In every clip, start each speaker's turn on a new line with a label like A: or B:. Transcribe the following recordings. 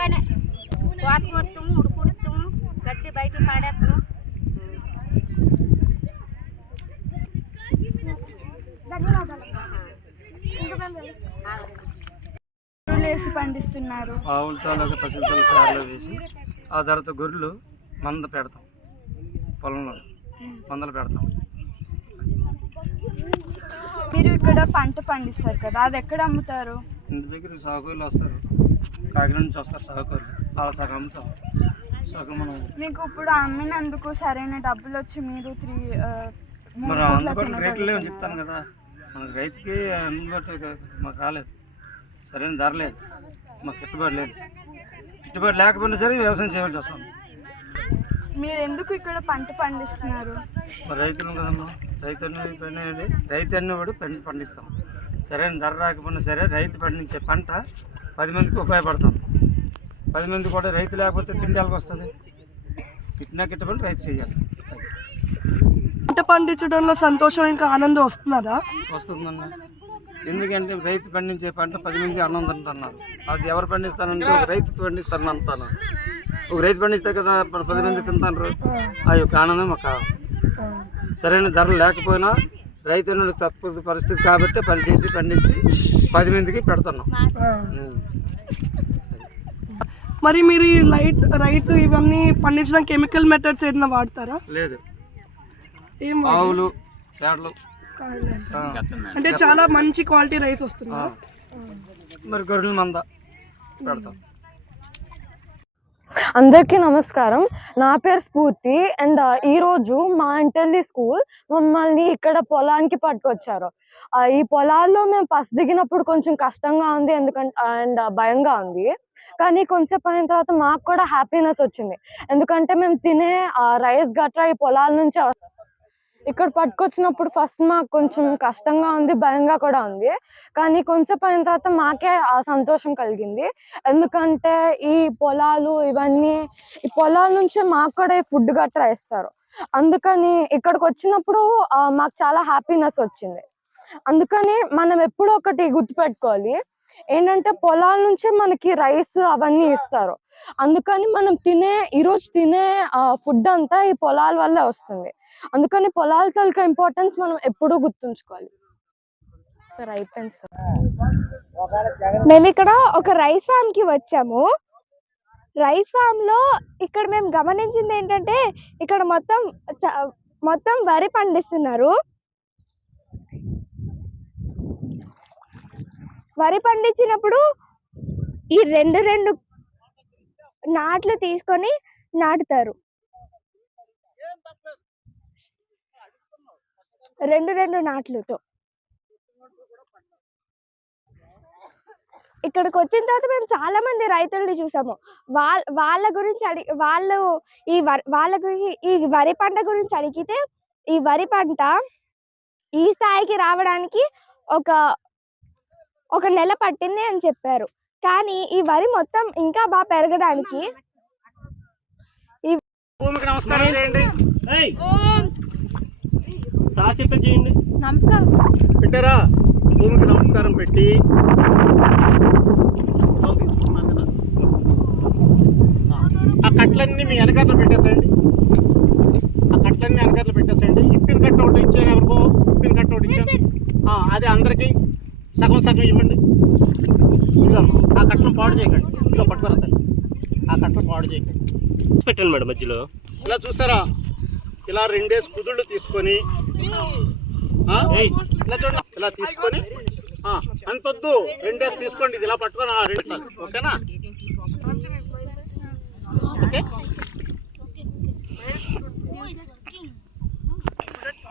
A: పని కోత కోస్తాము ఉడుకుడుతాము గడ్డి బయట.
B: గొర్రెలు వేసి పండిస్తున్నారు.
C: ఆవుల తాలూకా పశువుల వేసి ఆ తర్వాత గొర్రెలు మంద పెడతాం పొలంలో మందలు పెడతాం.
B: మీరు ఇక్కడ పంట పండిస్తారు కదా అది ఎక్కడ అమ్ముతారు?
C: ఇంటి దగ్గర సాగుకూరులు వస్తారు. కాకినాడ నుంచి వస్తారు సాగుకూరులు వాళ్ళ సగం అమ్ముతాం. సగం మనం
B: మీకు ఇప్పుడు అమ్మినందుకు సరైన డబ్బులు వచ్చి మీరు త్రీ
C: మరి అందుబాటు రేట్లు లేవని చెప్తాను కదా. మనకి రైతుకి అందుబాటు మాకు రాలేదు. సరైన ధర లేదు. మాకు గిట్టుబాటు లేదు. గిట్టుబాటు లేకపోయినా సరే వ్యవసాయం చేయవలసి వస్తుంది.
B: మీరు ఎందుకు ఇక్కడ పంట పండిస్తున్నారు?
C: మరి రైతులు కదమ్మా రైతు పని రైతు అన్ని కూడా పండి పండిస్తాం. సరైన ధర రాకపోయినా సరే రైతు పండించే పంట పది మందికి ఉపయోగపడుతుంది. పది మంది కూడా రైతు లేకపోతే తిండాలకు వస్తుంది. గిట్టినా గిట్టబడి రైతు చేయాలి.
D: పంట పండించడంలో సంతోషం ఇంకా ఆనందం వస్తున్నదా
C: వస్తుందన్న. ఎందుకంటే రైతు పండించే పంట పది మంది అన్నం తింటున్నారు. అది ఎవరు పండిస్తారంటే ఒక రైతు పండిస్తారని అంటాను. ఒక రైతు పండిస్తే కదా పది మంది తింటారు. ఆ యొక్క ఆనందం కావాలి సరైన ధరలు లేకపోయినా రైతు తప్పదు పరిస్థితి కాబట్టి పనిచేసి పండించి పది మందికి పెడుతున్నాం.
D: మరి మీరు ఈ లైట్ రైతు ఇవన్నీ పండించడం కెమికల్ మెథడ్స్ ఏదైనా వాడతారా
C: లేదు
D: ఏం వాడరు?
C: ఆవులు పేడలు
D: కాదులే.
C: ఆ,
D: అంటే చాలా మంచి క్వాలిటీ రైస్ వస్తుంది.
C: మరి గొర్రెల మంద పెడతాం
E: అందరికీ నమస్కారం. నా పేరు స్ఫూర్తి. అండ్ ఈరోజు మా ఇంటర్లీ స్కూల్ మమ్మల్ని ఇక్కడ పొలానికి పట్టుకొచ్చారు. ఈ పొలాల్లో మేము ఫస్ట్ దిగినప్పుడు కొంచెం కష్టంగా ఉంది ఎందుకంటే అండ్ భయంగా ఉంది. కానీ కొంచెంసేపు అయిన తర్వాత మాకు కూడా హ్యాపీనెస్ వచ్చింది. ఎందుకంటే మేము తినే రైస్ గట్రా ఈ పొలాల నుంచి ఇక్కడ పట్టుకొచ్చినప్పుడు ఫస్ట్ మాకు కొంచెం కష్టంగా ఉంది భయంగా కూడా ఉంది. కానీ కొంచెంసేపు అయిన తర్వాత మాకే ఆ సంతోషం కలిగింది. ఎందుకంటే ఈ పొలాలు ఇవన్నీ ఈ పొలాల నుంచే మాకు కూడా ఫుడ్ గట్రా ఇస్తారు అందుకని ఇక్కడికి వచ్చినప్పుడు మాకు చాలా హ్యాపీనెస్ వచ్చింది. అందుకని మనం ఎప్పుడూ ఒకటి గుర్తుపెట్టుకోవాలి. ఏంటంటే పొలాల నుంచే మనకి రైస్ అవన్నీ ఇస్తారు. అందుకని మనం తినే ఈరోజు తినే ఫుడ్ అంతా ఈ పొలాల వల్లే వస్తుంది. అందుకని పొలాల తాలూకా ఇంపార్టెన్స్ మనం ఎప్పుడూ గుర్తుంచుకోవాలి. సరే అయిపోయింది సార్.
F: మేము ఇక్కడ ఒక రైస్ ఫామ్కి వచ్చాము. రైస్ ఫామ్లో ఇక్కడ మేము గమనించింది ఏంటంటే ఇక్కడ మొత్తం చ- మొత్తం వరి పండిస్తున్నారు. వరి పండించినప్పుడు ఈ రెండు రెండు నాట్లు తీసుకొని నాటుతారు. రెండు రెండు నాట్లతో. ఇక్కడికి వచ్చిన తర్వాత మేము చాలా మంది రైతుల్ని చూసాము. వాళ్ళ వాళ్ళ గురించి అడిగి వాళ్ళు ఈ వరి వాళ్ళ గురించి ఈ వరి పంట గురించి అడిగితే ఈ వరి పంట ఈ స్థాయికి రావడానికి ఒక ఒక నెల పట్టింది అని చెప్పారు. కానీ ఈ వరి మొత్తం ఇంకా బాగా పెరగడానికి
G: భూమికి నమస్కారం చేయండి. ఏయ్! సాక్షిత చేయండి.
F: నమస్కారం.
G: పెట్టారా? భూమికి నమస్కారం పెట్టి. లోపలికి తీసుకున్నారు కదా ఆ కట్లన్నీ మీ వెనకాతలో పెట్టేసేయండి. ఆ కట్లన్నీ వెనకాతలో పెట్టేసేయండి. ఇప్పిన కట్ట ఒకటి ఇచ్చాను ఎవరికో ఇప్పిన కట్ట ఒకటి ఇచ్చాను ఆ, అది అందరికి సగం సగం ఇవ్వండి. ఇదిగో ఆ కట్టను పాడు చేయకండి. ఇదిగో పట్టుకోరా. ఆ కట్టను పాడు చేయకండి. పెట్టండి మేడం మధ్యలో. ఇలా చూసారా? ఇలా రెండేసి కుదుళ్ళు తీసుకొని ఆ, ఇలా చూడండి. ఇలా తీసుకొని ఆ, అంతొద్దు. రెండేసి తీసుకోండి. ఇది ఇలా పట్టుకొని ఆ, రెండు. ఓకేనా? ఓకే?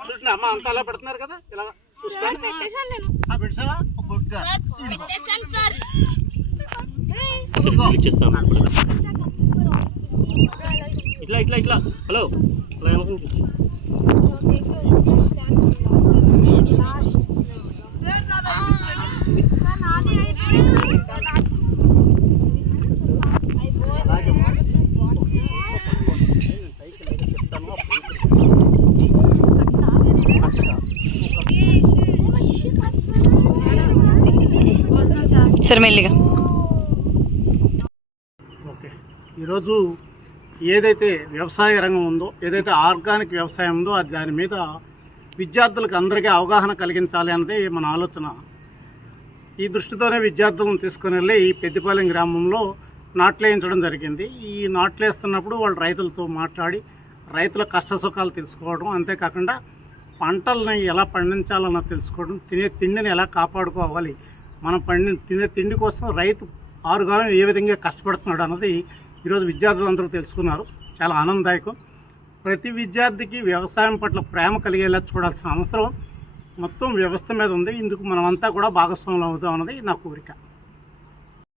G: చూసినా అమ్మ అంతా అలా పెడుతున్నారు కదా. ఇలా చూసుకోండి. ఆ, పెట్టావా గుడ్గా ఇట్లా ఇట్లా ఇట్లా హలో అలా అనుకుంటుంది
H: సరే మెల్లిగా.
G: ఓకే. ఈరోజు ఏదైతే వ్యవసాయ రంగం ఉందో ఏదైతే ఆర్గానిక్ వ్యవసాయం ఉందో అది దాని మీద విద్యార్థులకు అందరికీ అవగాహన కలిగించాలి అన్నది మన ఆలోచన. ఈ దృష్టితోనే విద్యార్థులను తీసుకుని వెళ్ళి ఈ పెద్దపాలెం గ్రామంలో నాట్లేయించడం జరిగింది. ఈ నాట్లేస్తున్నప్పుడు వాళ్ళు రైతులతో మాట్లాడి రైతుల కష్ట సుఖాలు తెలుసుకోవడం అంతేకాకుండా పంటల్ని ఎలా పండించాలన్న తెలుసుకోవడం తినే తిండిని ఎలా కాపాడుకోవాలి మనం పండిన తినే తిండి కోసం రైతు ఆరుగాలం ఏ విధంగా కష్టపడుతున్నాడు అన్నది ఈరోజు విద్యార్థులందరూ తెలుసుకున్నారు. చాలా ఆనందదాయకం. ప్రతి విద్యార్థికి వ్యవసాయం పట్ల ప్రేమ కలిగేలా చూడాల్సిన అవసరం మొత్తం వ్యవస్థ మీద ఉంది. ఇందుకు మనమంతా కూడా భాగస్వాములు అవుతాం అన్నది నా కోరిక.